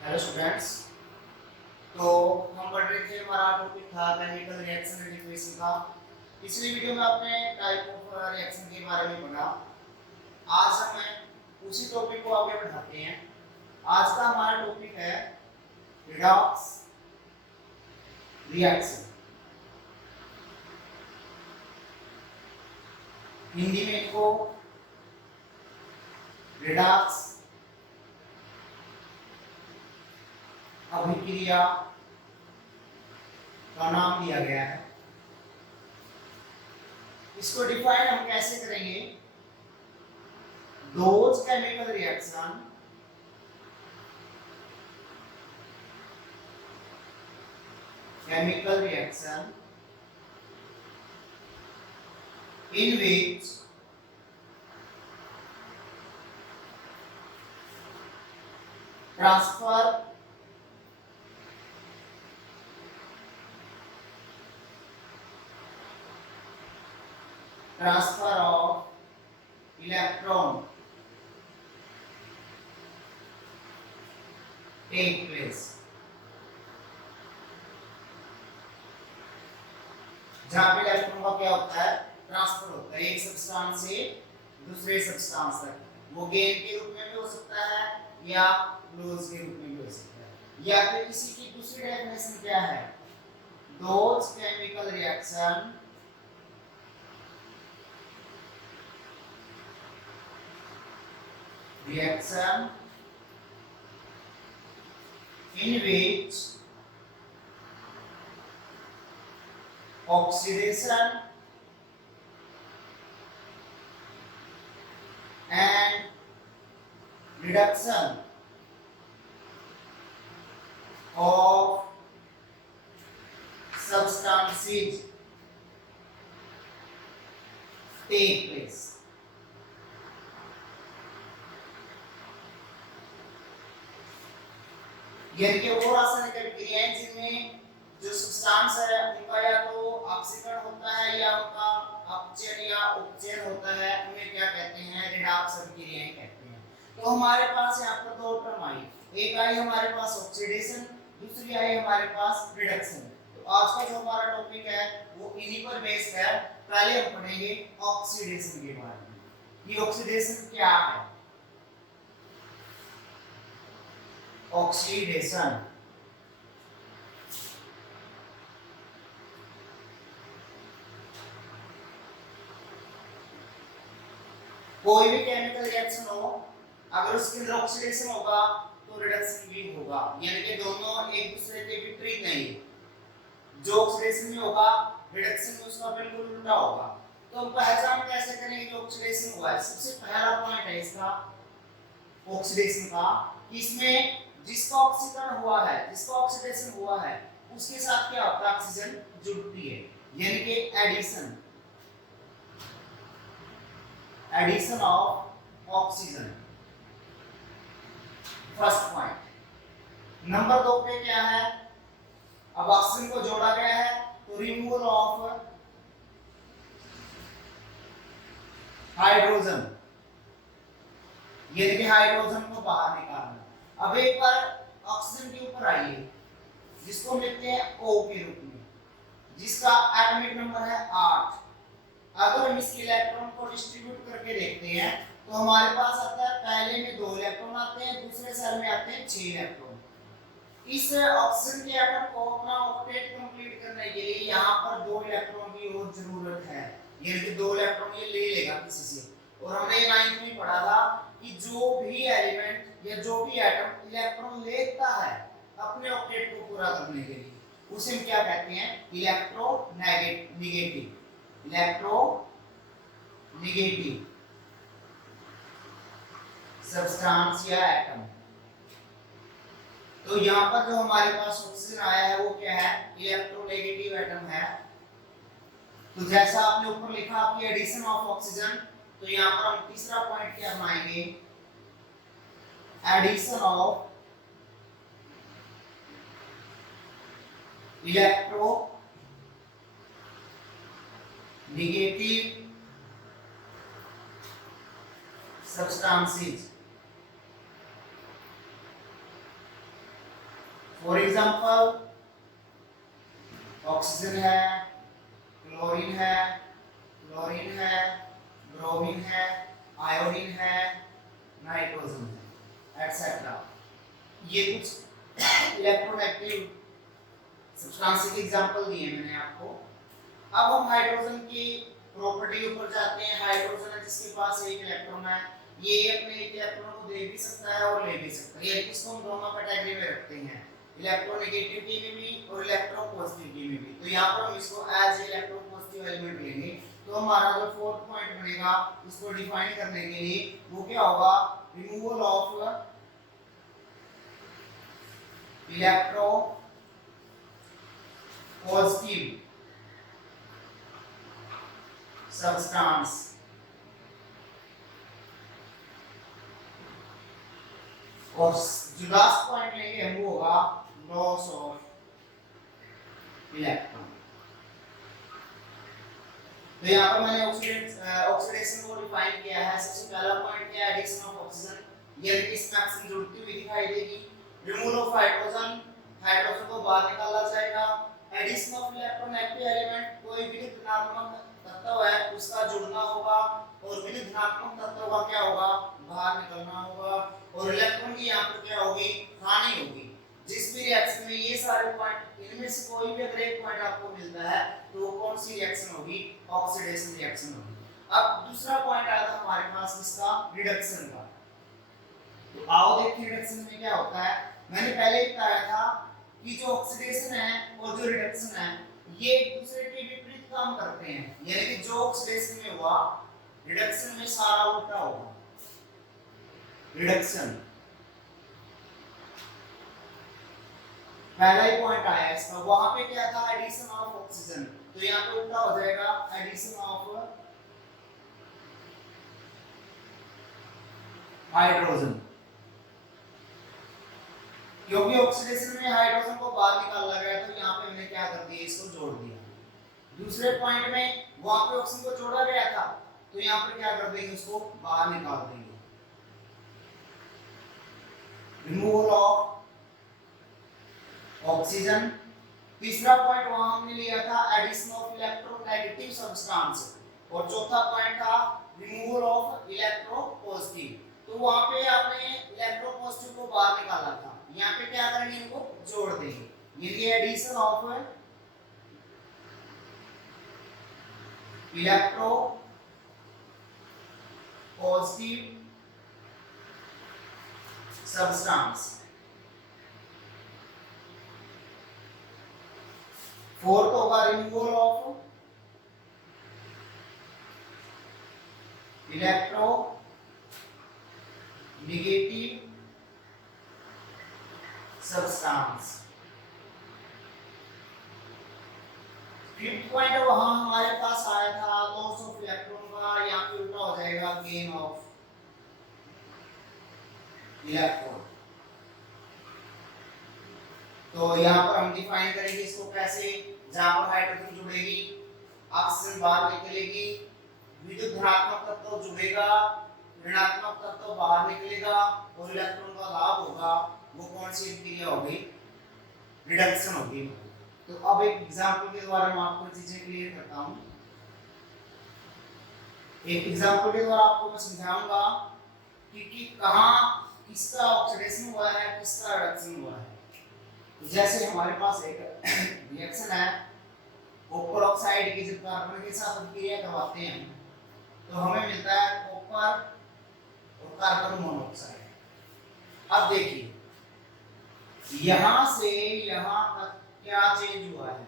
Hello students. तो हम पढ़ रहे थे, हमारा टॉपिक था केमिकल रिएक्शन एंड इक्वेशन का। पिछली वीडियो में आपने टाइप ऑफ रिएक्शन के बारे में पढ़ा। आज हम उसी टॉपिक को आगे बढ़ाते हैं। आज का हमारा टॉपिक है रिडॉक्स रिएक्शन। हिंदी में इसको रिडॉक्स अभिक्रिया का नाम दिया गया है। इसको डिफाइन हम कैसे करेंगे? Those chemical reaction in which transfer of electron take place। जहां पे इलेक्ट्रॉन का क्या होता है? ट्रांसफर होता है एक सब्सटेंस से दूसरे सब्सटेंस तक। वो गेन के रूप में भी हो सकता है या लॉस के रूप में भी हो सकता है। या फिर इसी की दूसरी डेफिनेशन क्या है? Those chemical reaction in which oxidation and reduction of substances take place। यानी कि वो रासायनिक अभिक्रियाएं जिनमें जो सब्सटेंस है उनका या तो ऑक्सीकरण होता है या उनका अपचयन या उपचयन होता है, उन्हें क्या कहते हैं? रिडॉक्स अभिक्रियाएं कहते हैं। तो हमारे पास यहाँ पर दो टर्म आई, एक आई हमारे पास ऑक्सीडेशन, दूसरी आई हमारे पास रिडक्शन। तो आज का जो हमारा टॉपिक है वो इन्हीं पर बेस्ड है। पहले हम पढ़ेंगे ऑक्सीडेशन के बारे में। ये ऑक्सीडेशन क्या है? ऑक्सीडेशन कोई भी केमिकल रिएक्शन हो, अगर उसके अंदर ऑक्सीडेशन होगा तो रिडक्शन भी होगा, यानी कि दोनों एक दूसरे के विपरीत नहीं है। जो ऑक्सीडेशन में होगा रिडक्शन में उसका बिल्कुल उल्टा होगा। तो हम पहचान कैसे करेंगे कि ऑक्सीडेशन हुआ है? सबसे पहला पॉइंट है इसका ऑक्सीडेशन का, इसमें जिसका ऑक्सीकरण हुआ है, जिसका ऑक्सीडेशन हुआ है, उसके साथ क्या होता है? ऑक्सीजन जुड़ती है, यानी कि addition of oxygen. First point. Number 2 पे क्या है? अब ऑक्सीजन को जोड़ा गया है तो रिमूवल ऑफ हाइड्रोजन, यानी कि हाइड्रोजन को बाहर निकालना। अब एक बार ऑक्सीजन के ऊपर आइए, जिसको हम लिखते हैं O के रूप में, जिसका एटॉमिक नंबर है 8। अगर हम इसके इलेक्ट्रॉन को डिस्ट्रीब्यूट करके देखते हैं तो हमारे पास आता है, पहले में 2 इलेक्ट्रॉन आते हैं, दूसरे सेल में आते हैं 6 इलेक्ट्रॉन। इस ऑक्सीजन के एटम को अपना ऑक्टेट कंप्लीट करने के लिए यहाँ पर 2 इलेक्ट्रॉन की और जरूरत है, यानी कि 2 इलेक्ट्रॉन ये ले लेगा किसी से। और हमने 9th में पढ़ा था कि जो भी एलिमेंट या जो भी एटम इलेक्ट्रॉन लेता है अपने ऑक्टेट को पूरा करने के लिए, उसे हम क्या कहते हैं? इलेक्ट्रोनेगेटिव सब्सटेंस या एटम। तो यहाँ पर जो हमारे पास ऑक्सीजन आया है वो क्या है? इलेक्ट्रोनेगेटिव एटम है। तो जैसा आपने ऊपर लिखा आपकी एडिशन ऑफ ऑक्सीजन, तो यहाँ पर हम तीसरा पॉइंट क्या बनाएंगे? Addition of electronegative substances for example oxygen है, क्लोरीन है, क्लोरीन है, ब्रोमीन है, आयोडीन है, नाइट्रोजन है, एटसेट्रा। ये कुछ इलेक्ट्रोनेगेटिव सब्सटेंस के एग्जांपल दिए मैंने आपको। अब हम हाइड्रोजन की प्रॉपर्टी ऊपर जाते हैं। हाइड्रोजन है जिसके पास एक इलेक्ट्रॉन है, ये अपने एक इलेक्ट्रॉन को दे भी सकता है और ले भी सकता है। ये इसको हम दोनों कैटेगरी में रखते हैं, इलेक्ट्रोनेगेटिविटी में भी और इलेक्ट्रोपॉजिटिविटी में भी। तो यहाँ पर हम इसको एज इलेक्ट्रोपॉजिटिव एलिमेंट लेंगे। तो हमारा जो फोर्थ पॉइंट बनेगा इसको डिफाइन करने के लिए वो क्या होगा, removal of electropositive substance और जो लास्ट पॉइंट लेंगे हम वो होगा लॉस ऑफ इलेक्ट्रॉन। तो यहाँ पर मैंने ऑक्सीडेशन को डिफाइन किया है। सबसे पहला पॉइंट क्या है, एडिशन ऑफ ऑक्सीजन, यानी कि इसमें ऑक्सीजन जुड़ती हुई दिखाई देगी। रिमूवल ऑफ हाइड्रोजन, हाइड्रोजन को बाहर निकाला जाएगा। एडिशन ऑफ इलेक्ट्रोनेगेटिव एलिमेंट, कोई भी धनात्मक तत्व है उसका जुड़ना होगा और विरुद्ध धनात्मक तत्व का क्या होगा, बाहर निकलना होगा। और इलेक्ट्रॉन की यहाँ पर क्या होगी, हानि होगी। जिस भी रिएक्शन में ये सारे पॉइंट, इनमें से कोई भी अगर एक पॉइंट आपको मिलता है तो वो कौन सी रिएक्शन होगी, ऑक्सीडेशन रिएक्शन होगी। अब दूसरा पॉइंट आया था हमारे पास इसका रिडक्शन का। तो आओ देखिए रिडक्शन में क्या होता है। मैंने पहले ही बताया था कि जो ऑक्सीडेशन है और जो रिडक्शन है ये एक दूसरे के विपरीत काम करते हैं, यानी कि जो ऑक्सीडेशन में हुआ रिडक्शन में सारा उल्टा होगा। रिडक्शन पहला ही पॉइंट आया इसका, वहां पे क्या था, एडिशन ऑफ ऑक्सीजन, तो यहाँ पे उल्टा हो जाएगा एडिशन ऑफ हाइड्रोजन। क्योंकि ऑक्सीडेशन में हाइड्रोजन को बाहर निकाला गया तो यहाँ पे हमने क्या कर दिया, इसको जोड़ दिया। दूसरे पॉइंट में वहां पे ऑक्सीजन को जोड़ा गया था तो यहाँ पे क्या कर देंगे, उसको बाहर निकाल देंगे। Removal of oxygen. तीसरा पॉइंट वहां हमने लिया था एडिशन ऑफ इलेक्ट्रोनेगेटिव सब्सटेंस और चौथा पॉइंट था रिमूवल ऑफ इलेक्ट्रोपॉजिटिव। तो वहां पे आपने इलेक्ट्रोपॉजिटिव को बाहर निकाला था, यहाँ पे क्या करेंगे, इनको जोड़ देंगे। ये addition of electropositive substance. Fourth होगा removal of electronegative substance. Fifth point वहां हमारे पास आया था लॉस ऑफ इलेक्ट्रॉन का, यहाँ पे उल्टा हो जाएगा गेन ऑफ इलेक्ट्रॉन। तो यहाँ पर हम डिफाइन करेंगे इसको कैसे, जहां पर हाइड्रोजन जुड़ेगी ऑक्सीजन बाहर निकलेगी, विद्युत धनात्मक तत्व जुड़ेगा, ऋणात्मक तत्व बाहर निकलेगा और इलेक्ट्रॉन का लाभ होगा। वो कौन सी क्रिया होगी, रिडक्शन होगी। तो अब एक एग्जांपल के द्वारा मैं आपको चीजें क्लियर करता हूं। एक एग्जांपल के द्वारा आपको मैं समझाऊंगा कि कहां किसका ऑक्सीडेशन हुआ है, किसका रिडक्शन हुआ है। जैसे हमारे पास एक रिएक्शन है, कॉपर ऑक्साइड की जब कार्बन के साथ क्रिया करवाते हैं तो हमें मिलता है कॉपर और कार्बन मोनोऑक्साइड। अब देखिए यहां से यहां तक क्या चेंज हुआ है।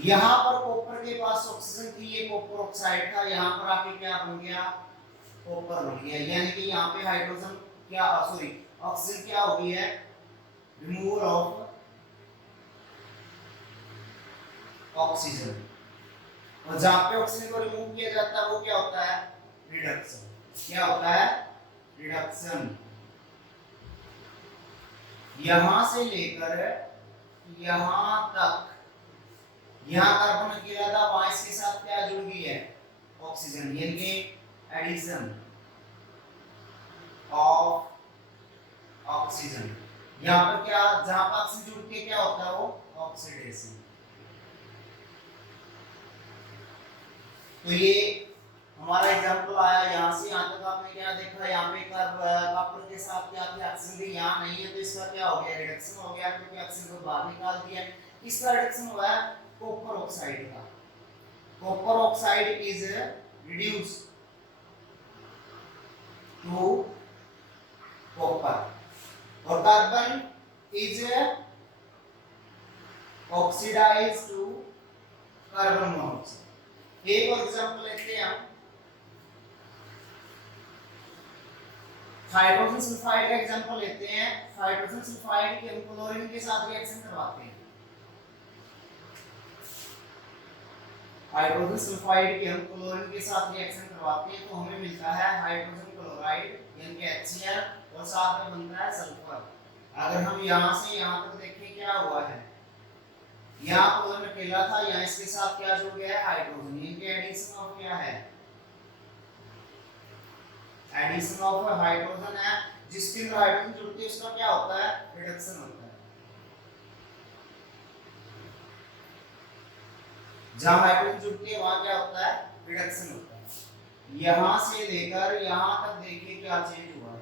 यहां पर कॉपर के पास ऑक्सीजन थी, ये कॉपर ऑक्साइड था, यहां पर आके क्या बन गया, कॉपर बन गया। यानी कि यहाँ पे हाइड्रोजन क्या, सॉरी ऑक्सीजन क्या हो गई है, रिमूवल ऑफ ऑक्सीजन। और जहां पे ऑक्सीजन को रिमूव किया जाता है वो क्या होता है, रिडक्शन। क्या होता है, रिडक्शन। यहां से लेकर यहां तक, यहां कार्बन अकेला था, वहां इसके साथ क्या जुड़ गई है, ऑक्सीजन, यानी कि एडिशन ऑफ ऑक्सीजन। यहाँ पर क्या, जहां पर ऑक्सीजन जुड़ के क्या होता है वो ऑक्सीडेशन। तो ये हमारा एग्जांपल आया, यहाँ से यहाँ तक आपने क्या देखा, यहाँ पे कॉपर के साथ क्या थी, ऑक्सीजन थी, यहाँ नहीं है तो इसका क्या हो गया, रिडक्शन हो गया, क्योंकि ऑक्सीजन को बाहर निकाल दिया। किसका रिडक्शन हुआ है, कॉपर ऑक्साइड का। Copper oxide is reduced to copper और carbon is oxidised to carbon monoxide. एक और एग्जांपल लेते हैं हम, हाइड्रोजन सल्फाइड का एग्जांपल लेते हैं। हाइड्रोजन सल्फाइड के हम क्लोरीन के साथ रिएक्शन करवाते हैं। हाइड्रोजन सल्फाइड के हम क्लोरीन के साथ रिएक्शन करवाते हैं तो हमें मिलता है हाइड्रोजन क्लोराइड यानी कि HCl और साथ में बनता है सल्फर। अगर हम यहां से यहां तक देखें क्या हुआ है, यहाँ क्लोरीन अकेला था, यहाँ इसके साथ क्या जुड़ गया है, हाइड्रोजन। इनके एडिशन ऑफ क्या है, एडिशन ऑफ हाइड्रोजन है। जिसके अंदर हाइड्रोजन जुड़ती है उसका क्या होता है, रिडक्शन होता है। जहां हाइड्रोजन जुड़ती है वहां क्या होता है, रिडक्शन होता है। यहां से लेकर यहां तक देखिए क्या चेंज हुआ है।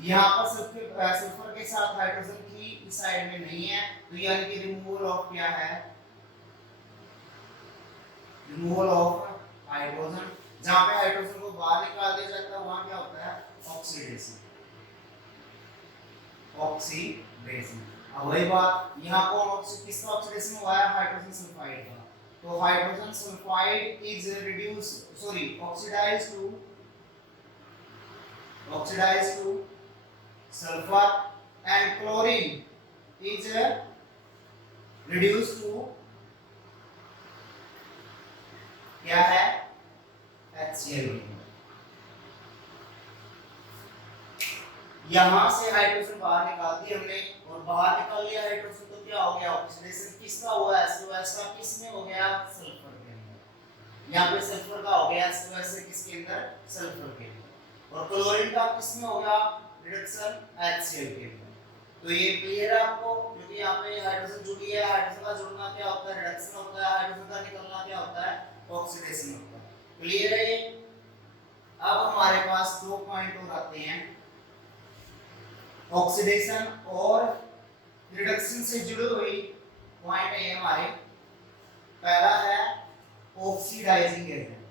यहाँ पर सल्फर के साथ हाइड्रोजन की इस साइड में नहीं है, तो यानी कि रिमूवल ऑफ क्या है, रिमूवल ऑफ हाइड्रोजन। जहां पे हाइड्रोजन को बाहर निकाल दिया जाता है वहां क्या होता है, ऑक्सीडेशन, ऑक्सीडेशन। अब वही बात यहाँ कौन किसका ऑक्सीडेशन हुआ है, हाइड्रोजन सल्फाइड का। तो hydrogen sulphide is reduced sorry oxidised to sulfur and chlorine is reduced to क्या है, HCl। यहां से हाइड्रोजन बाहर निकाल दी हमने और बाहर निकाल लिया हाइड्रोजन तो क्या हो गया, ऑक्सीडेशन किसका हुआ है, H2S का। किसमें हो गया, सल्फर के अंदर। यहाँ पे सल्फर का हो गया H2S से किसके अंदर, सल्फर के अंदर। और क्लोरीन का किसमें हो गया, रिडक्शन HCl के अंदर। तो ये क्लियर है आपको, क्योंकि यहाँ पे हाइड्रोजन जुड़ी है, हाइड्रोजन का जुड़ना क्या होता है, रिडक्शन होता है, हाइड्रोजन का निकलना क्या होता है, ऑक्सीडेशन होता है। क्लियर है ये। अब हमारे पास दो पॉइंट और आते हैं, ऑक्सीडेशन और रिडक्शन से जुड़ी हुई पॉइंट है हमारे। पहला है ऑक्सीडाइजिंग एजेंट,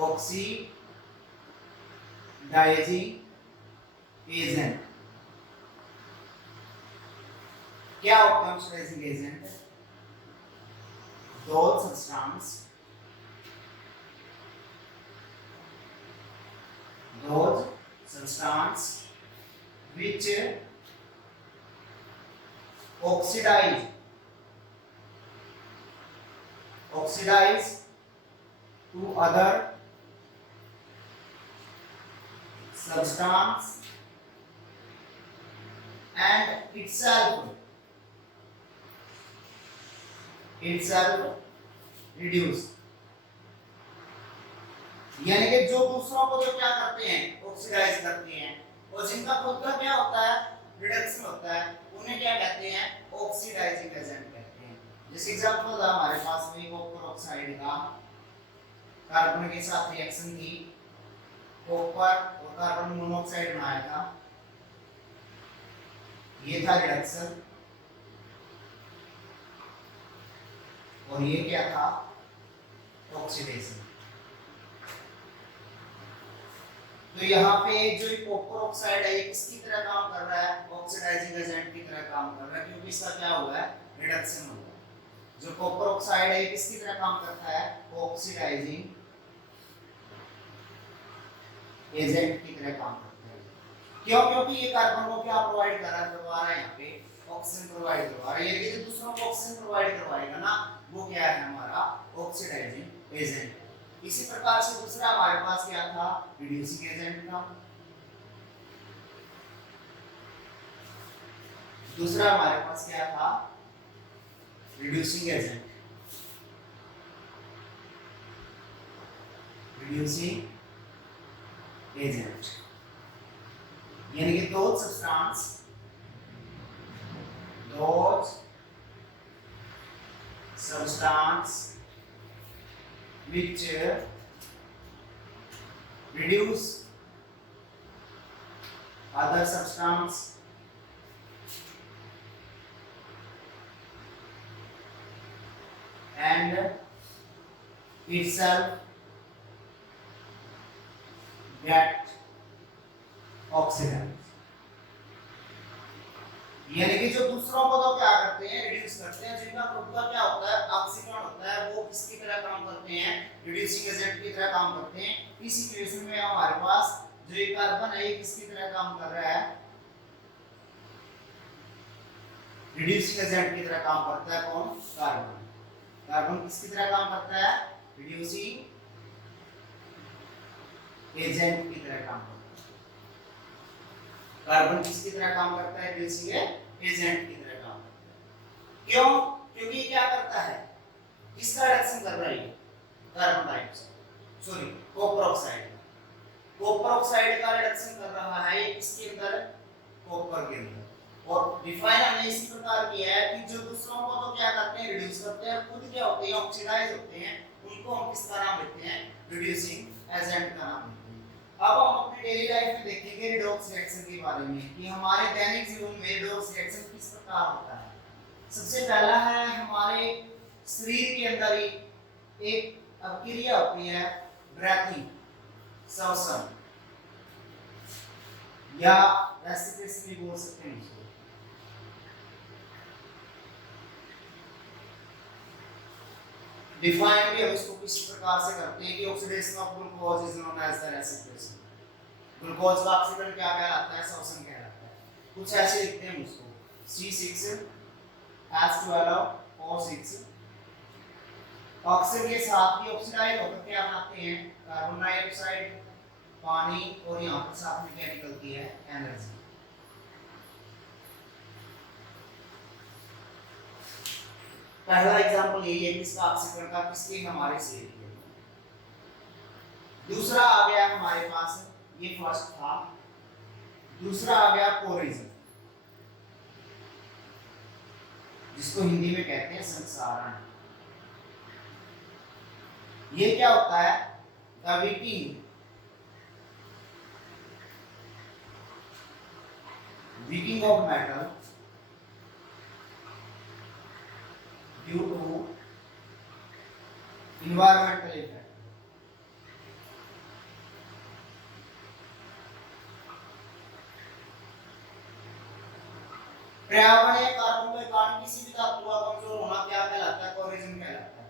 ऑक्सीडाइजिंग एजेंट। क्या होता है oxidising agent, those substance which oxidize to other substance and itself reduce। यानी कि जो दूसरों को जो क्या करते हैं, ऑक्सीडाइज करते हैं, और जिनका खुद का क्या होता है, रिडक्शन होता है, उन्हें क्या कहते हैं, ऑक्सीडाइजिंग एजेंट कहते हैं। जैसे एग्जांपल था हमारे पास में कॉपर ऑक्साइड का, कार्बन के साथ रिएक्शन की, कॉपर और कार्बन मोनोऑक्साइड बनाया था, ये था रिडक्शन। और ये क्या था, ऑक्सीडेशन। तो यहाँ पे जो कॉपर ऑक्साइड है ये किसकी तरह काम कर रहा है, ऑक्सीडाइजिंग एजेंट की तरह काम कर रहा है, क्योंकि इसका क्या हुआ है, रिडक्शन हुआ है। जो कॉपर ऑक्साइड है किसकी तरह काम करता है, ऑक्सीडाइजिंग एजेंट की तरह काम करता है। क्यों, क्योंकि ये कार्बन को क्या प्रोवाइड करवा रहा है, यहाँ पे ऑक्सीजन प्रोवाइड करवा रहा है। ये जो दूसरों को ऑक्सीजन प्रोवाइड करवाएगा ना, वो क्या है हमारा ऑक्सीडाइजिंग एजेंट। इसी प्रकार से दूसरा हमारे पास क्या था, रिड्यूसिंग एजेंट था। दूसरा हमारे पास क्या था, रिड्यूसिंग एजेंट। रिड्यूसिंग एजेंट यानी कि those substance which reduce other substance and itself get oxidized। यानी कि जो दूसरों को तो क्या करते हैं, रिड्यूस करते हैं, जिनका खुद का क्या होता है, ऑक्सीकरण होता है, वो किसकी तरह काम करते हैं, रिड्यूसिंग एजेंट की तरह काम करते हैं। इस सिचुएशन में हमारे पास जो ये कार्बन है, ये किसकी तरह काम कर रहा है, रिड्यूसिंग एजेंट की तरह काम करता है। कौन? कार्बन। कार्बन किसकी तरह काम करता है, रिड्यूसिंग एजेंट की तरह काम करता है। कार्बन किसकी तरह काम करता है, रिड्यूसिंग एजेंट की तरह काम करता है। क्यों? क्योंकि क्या करता है, किसका रिडक्शन कर रहा है, carbon dioxide, sorry copper oxide. Copper oxide का रिडक्शन कर रहा है ये किसके अंदर, कॉपर के अंदर। और डिफाइन हमने इसी प्रकार किया है कि जो दूसरों को तो क्या करते हैं, रिड्यूस करते हैं, खुद क्या होते हैं, ऑक्सीडाइज होते हैं, उनको हम किसका नाम देते हैं, रिड्यूसिंग एजेंट का नाम देते हैं। अब हम अपनी डेली लाइफ में देखेंगे रिडॉक्स रिएक्शन के बारे में कि हमारे दैनिक जीवन में रिडॉक्स रिएक्शन किस प्रकार होता है। सबसे पहला है, हमारे शरीर के अंदर ही एक अभिक्रिया होती है, ब्रेथिंग, श्वसन या रेस्पिरेशन भी बोल सकते हैं इसको। डिफाइन भी हम इसको किस प्रकार से करते हैं कि oxidation of glucose is known as the respiration. Glucose का ऑक्सीकरण क्या कहलाता है, श्वसन कहलाता है। कुछ ऐसे लिखते हैं उसको, C6H12O6 ऑक्सीजन के साथ ही ऑक्सीडाइज होकर क्या बनाते हैं, कार्बन डाइऑक्साइड, पानी, और यहाँ पर साथ में क्या निकलती है, एनर्जी। पहला एग्जांपल यही है किसका, ऑक्सीकरण का, किसके, हमारे शरीर के। दूसरा आ गया हमारे पास, ये फर्स्ट था, दूसरा आ गया कोरिजन, जिसको हिंदी में कहते हैं संसारण। ये क्या होता है, the weakening of metal due to environmental effect। पर्यावरणीय कारकों के कारण किसी भी धातु का कमजोर होना क्या कहलाता है, कोरिजन कहलाता है।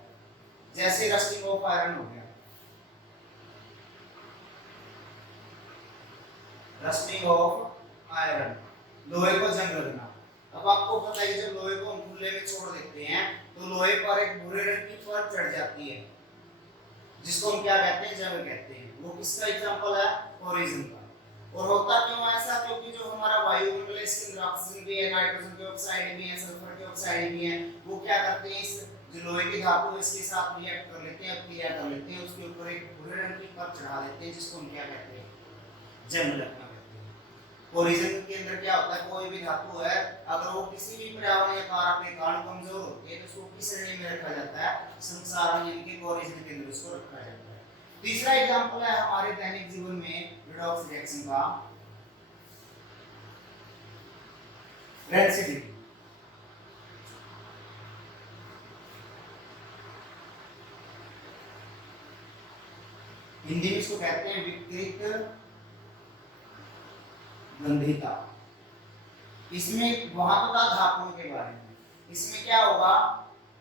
जैसे रस्टिंग ऑफ आयरन हो गया, रस्टिंग ऑफ आयरन, लोहे को जंग लगना। अब आपको पता है जब लोहे को हम खुले में छोड़ देते हैं तो लोहे पर एक भूरे रंग की परत चढ़ जाती है, जिसको हम क्या कहते हैं, जंग कहते हैं। वो किसका एग्जांपल है, कोरिजन का। और होता क्यों ऐसा, क्योंकि जो हमारा वायुमंडल है, इसके अंदर ऑक्सीजन भी है, नाइट्रोजन की ऑक्साइड भी है, सल्फर की ऑक्साइड भी है, वो क्या करते हैं, इस जो लोहे की धातु है इसके साथ रिएक्ट कर लेते हैं, क्रिया कर लेते हैं, उसके ऊपर एक भूरे रंग की परत चढ़ा देते हैं, जिसको हम क्या कहते हैं, जंग लगना। कोरिजन के अंदर क्या होता है, कोई भी धातु है अगर वो किसी भी पर्यावरणीय कारक के कारण कमजोर होती है तो उसको किस श्रेणी में रखा जाता है, संसारण, यानी कि कोरिजन के अंदर उसको रखा जाता है। तीसरा एग्जांपल है हमारे दैनिक जीवन में रिडॉक्स रिएक्शन का, रेंसिडिटी। हिंदी में इसको कहते हैं विकृत गंधीता। इसमें वहां पता धातुओं के बारे में, इसमें क्या होगा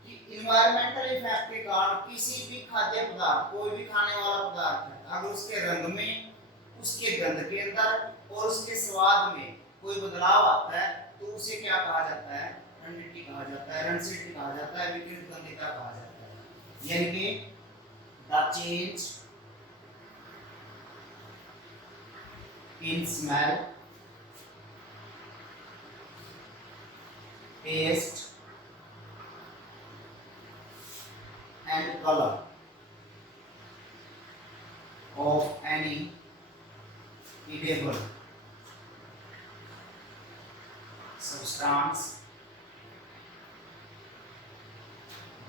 कि इन्वायरमेंटल इफेक्ट के कारण किसी भी खाद्य पदार्थ, कोई भी खाने वाला पदार्थ है, अगर उसके रंग में, उसके गंध के अंदर और उसके स्वाद में कोई बदलाव आता है तो उसे क्या कहा जाता है, रेंसिडिटी कहा जाता है, रेंसिडिटी कहा जाता है, विकृत गंधीता कहा जाता है। यानी कि the change in smell, taste and color of any edible substance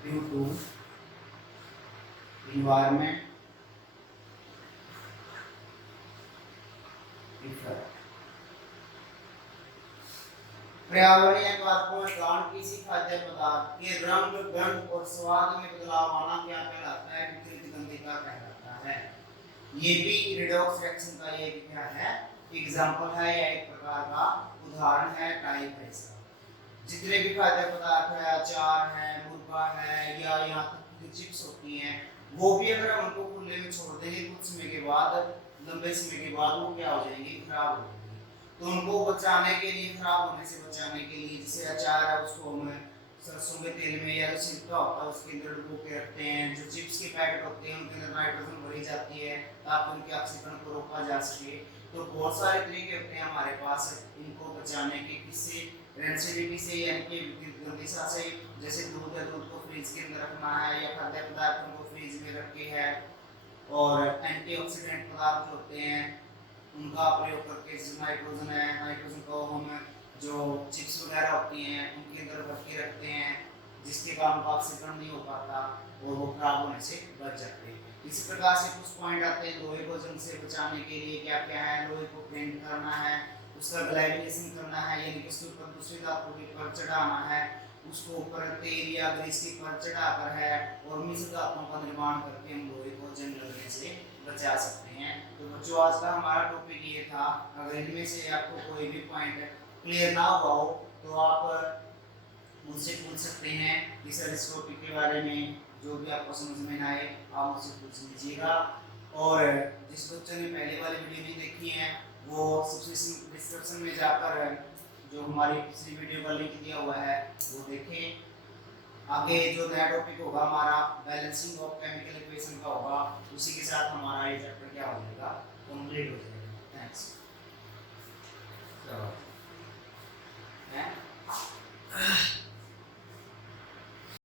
due to environment effect। पर्यावरणीय कारकों के कारण किसी खाद्य पदार्थ के रंग, गंध और स्वाद में बदलाव आना क्या कहलाता है? विकृत गंधिका कहलाता है। ये भी रिडॉक्स रिएक्शन का एक क्या है? एग्जांपल है या एक प्रकार का उदाहरण है, टाइप है इसका। जितने भी खाद्य पदार्थ है, अचार है, मुर्गा है या यहाँ तक की चिप्स होती हैं, वो भी अगर हम उनको खुले में छोड़ देंगे कुछ समय के बाद, लंबे समय के बाद वो क्या हो जाएंगी? खराब हो जाएंगी। तो उनको बचाने के लिए, खराब होने से बचाने के लिए, जैसे अचार है उसको हम सरसों के तेल में या जो छिलका होता है उसके अंदर डुबो के रखते हैं। जो चिप्स के पैकेट होते हैं उनके अंदर नाइट्रोजन भरी जाती है ताकि उनके ऑक्सीकरण को रोका जा सके। तो बहुत सारे तरीके होते हैं हमारे पास इनको बचाने के, किससे? रेंसिडिटी से, यानी कि गंधिसा से। जैसे दूध है, दूध को फ्रीज के अंदर रखना है या खाद्य पदार्थों को फ्रीज में रख के है। और एंटीऑक्सीडेंट पदार्थ होते हैं उनका प्रयोग करके, जैसे नाइट्रोजन है, नाइट्रोजन को हम जो चिप्स वगैरह होती हैं उनके अंदर भर के रखते हैं जिसके कारण ऑक्सीकरण नहीं हो पाता और वो खराब होने से बच जाते हैं। इसी प्रकार से कुछ पॉइंट आते हैं लोहे को जंग से बचाने के लिए क्या क्या है? लोहे को ग्राइंड करना है, उसका ग्लाइनेशन करना है, यानी कि उसके ऊपर दूसरी धातु की परत चढ़ाना है, उसको ऊपर तेल या ग्रीस की परत चढ़ाकर है और मिश्र धातुओं का निर्माण करके हम लोहे को जंग लगने से बचा सकते हैं। तो बच्चों आज का हमारा टॉपिक ये था। अगर इनमें से आपको कोई भी पॉइंट क्लियर ना हुआ हो तो आप मुझसे पूछ सकते हैं कि सर इस टॉपिक के बारे में जो भी आपको समझ में ना आए आप मुझसे पूछ लीजिएगा। और जिस बच्चों ने पहले वाली वीडियो नहीं देखी है वो सब्सक्रिप्शन डिस्क्रिप्शन में जाकर जो हमारी पिछली वीडियो का लिंक दिया हुआ है वो देखें। आगे जो नया टॉपिक होगा हमारा बैलेंसिंग ऑफ केमिकल इक्वेशन का होगा, उसी के साथ हमारा ये चैप्टर क्या हो जाएगा? कंप्लीट हो जाएगा। थैंक्स।